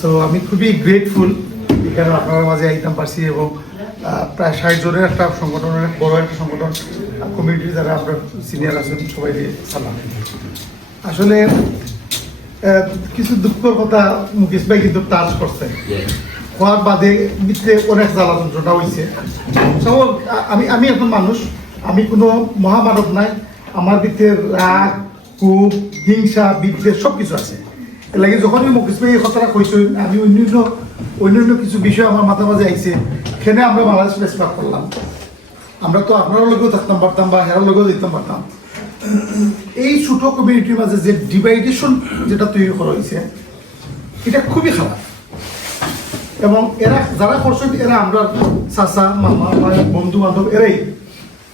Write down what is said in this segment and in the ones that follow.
So আমি খুবই grateful এখানে আপনার মাঝে আইতাম পারছি এবং প্রায় 60 জনের একটা সংগঠনের বড় একটা সংগঠন কমিউনিটি যারা আমরা সিনিয়র আছেন সবাই সালাম। আসলে কিছু দুঃখের কথা মুকেশ ভাই কিন্তু টাচ করছেন, হওয়ার বাদে ভিতরে অনেক জ্বালা যন্ত্রণা হয়েছে। আমি এখন মানুষ, আমি কোনো মহামানব নাই, আমার ভিতরে রাগ, ক্ষোভ, হিংসা, বিদ্বেষ সব কিছু আছে। এর লাগে যখন আমি মুকেশ ভাই এই কথাটা কইছি, আমি অন্যান্য কিছু বিষয় আমার মাথা মাঝে আইছে। এখানে আমরা বাংলাদেশ প্রেস ক্লাব করলাম, আমরা তো আপনার লগেও থাকতাম পারতাম বা হেরার লগেও দেখতাম পারতাম। এই ছোট কমিউনিটির মাঝে যে ডিভাইডেশন যেটা তৈরি করা হয়েছে এটা খুবই খারাপ। এবং এরা যারা করছেন এরা আমরা চাচা মামা বন্ধু বান্ধব এরাই,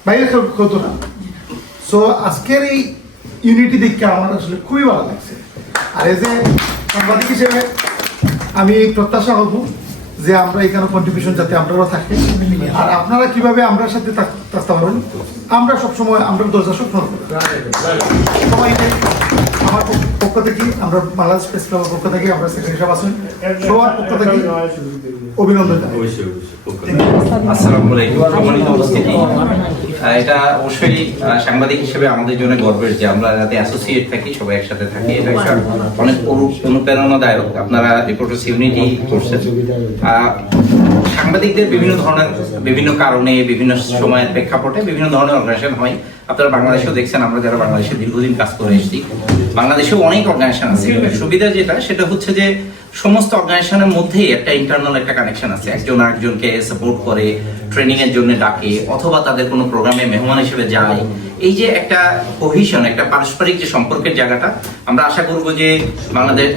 বাইরে হতো না। সো আজকের এই ইউনিটি দেখে আমার আসলে খুবই ভালো লাগছে। আর এই যে সাংবাদিক হিসেবে আমি প্রত্যাশা করবো যে আমরা এখানে কন্ট্রিবিউশন যাতে আপনারাও থাকে, আর আপনারা কিভাবে আমরা সাথে থাকতে পারবেন আমরা সবসময় আমরা দরজা সবসময় সবাইকে আমার পক্ষ থেকে, আমরা বাংলাদেশ প্রেস ক্লাবের পক্ষ থেকে, আমরা সেক্রেটারি সাহেব আছেন সবার পক্ষ থেকে অভিনন্দন জানাই। আসসালামু আলাইকুম। সম্মানিত উপস্থিতি, এটা অবশ্যই সাংবাদিক হিসেবে আমাদের জন্য গর্বের যে আমরা যাতে অ্যাসোসিয়েট থাকি, সবাই একসাথে থাকি, এটা অনেক অনুপ্রেরণাদায়ক। আপনারা রিপোর্টার্স ইউনিটি করছেন। সাংবাদিকদের বিভিন্ন ধরনের বিভিন্ন কারণে বিভিন্ন সময়ের প্রেক্ষাপটে বিভিন্ন ধরনের অর্গানাইজেশন হয়। আপনারা বাংলাদেশেও দেখছেন, আমরা যারা বাংলাদেশে দীর্ঘদিন কাজ করে এসেছি, বাংলাদেশেও অনেক অর্গানাইজেশন আছে। সুবিধা যেটা সেটা হচ্ছে যে সমস্ত অর্গানাইজেশনের মধ্যেই একটা ইন্টারনাল একটা কানেকশন আছে। একজন আরেকজনকে সাপোর্ট করে, ট্রেনিং এর জন্য ডাকে, অথবা তাদের কোনো প্রোগ্রামে মেহমান হিসেবে যায়। এই যে একটা কোহিশন, একটা পারস্পরিক যে সম্পর্কের জায়গাটা, আমরা আশা করব যে Bangladesh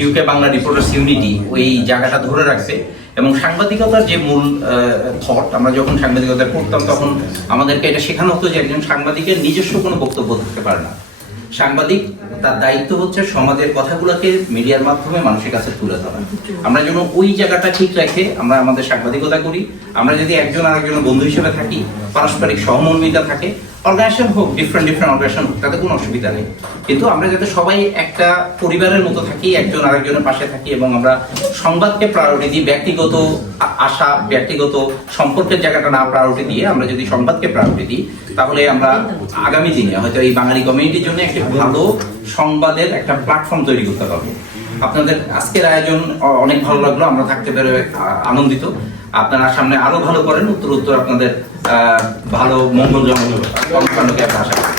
UK Bangla reporters unity ওই জায়গাটা ধরে রাখছে। এবং সাংবাদিকতার যে মূল থট, আমরা যখন সাংবাদিকতা করতাম তখন আমাদেরকে এটা শেখানো হতো যে একজন সাংবাদিকের নিজস্ব কোনো বক্তব্য থাকতে পারে না। সাংবাদিক তার দায়িত্ব হচ্ছে সমাজের কথাগুলোকে মিডিয়ার মাধ্যমে মানুষের কাছে তুলে ধরা। আমরা যেন ওই জায়গাটা ঠিক রেখে আমরা আমাদের সাংবাদিকতা করি। আমরা যদি একজন আরেকজনের বন্ধু হিসেবে থাকি, পারস্পরিক সহমর্মিতা থাকে, অর্গানাইজেশন হোক, ডিফারেন্ট অর্গানাইজেশন হোক, তাতে কোনো অসুবিধা নেই। কিন্তু আমরা যাতে সবাই একটা পরিবারের মতো থাকি, একজন আরেকজনের পাশে থাকি, এবং আমরা সংবাদকে প্রায়োরিটি দিই, ব্যক্তিগত আশা, ব্যক্তিগত সম্পর্কের জায়গাটা না প্রায়োরিটি দিয়ে আমরা যদি সংবাদকে প্রায়োরিটি দিই, তাহলে আমরা আগামী দিনে হয়তো এই বাঙালি কমিউনিটির জন্য একটি ভালো সংবাদের একটা প্ল্যাটফর্ম তৈরি করতে পারবো। আপনাদের আজকের আয়োজন অনেক ভালো লাগলো, আমরা থাকতে পেরে আনন্দিত। আপনারা সামনে আরো ভালো করেন, উত্তর আপনাদের ভালো মঙ্গলজনক কর্মকাণ্ডকে আমরা আশা করি।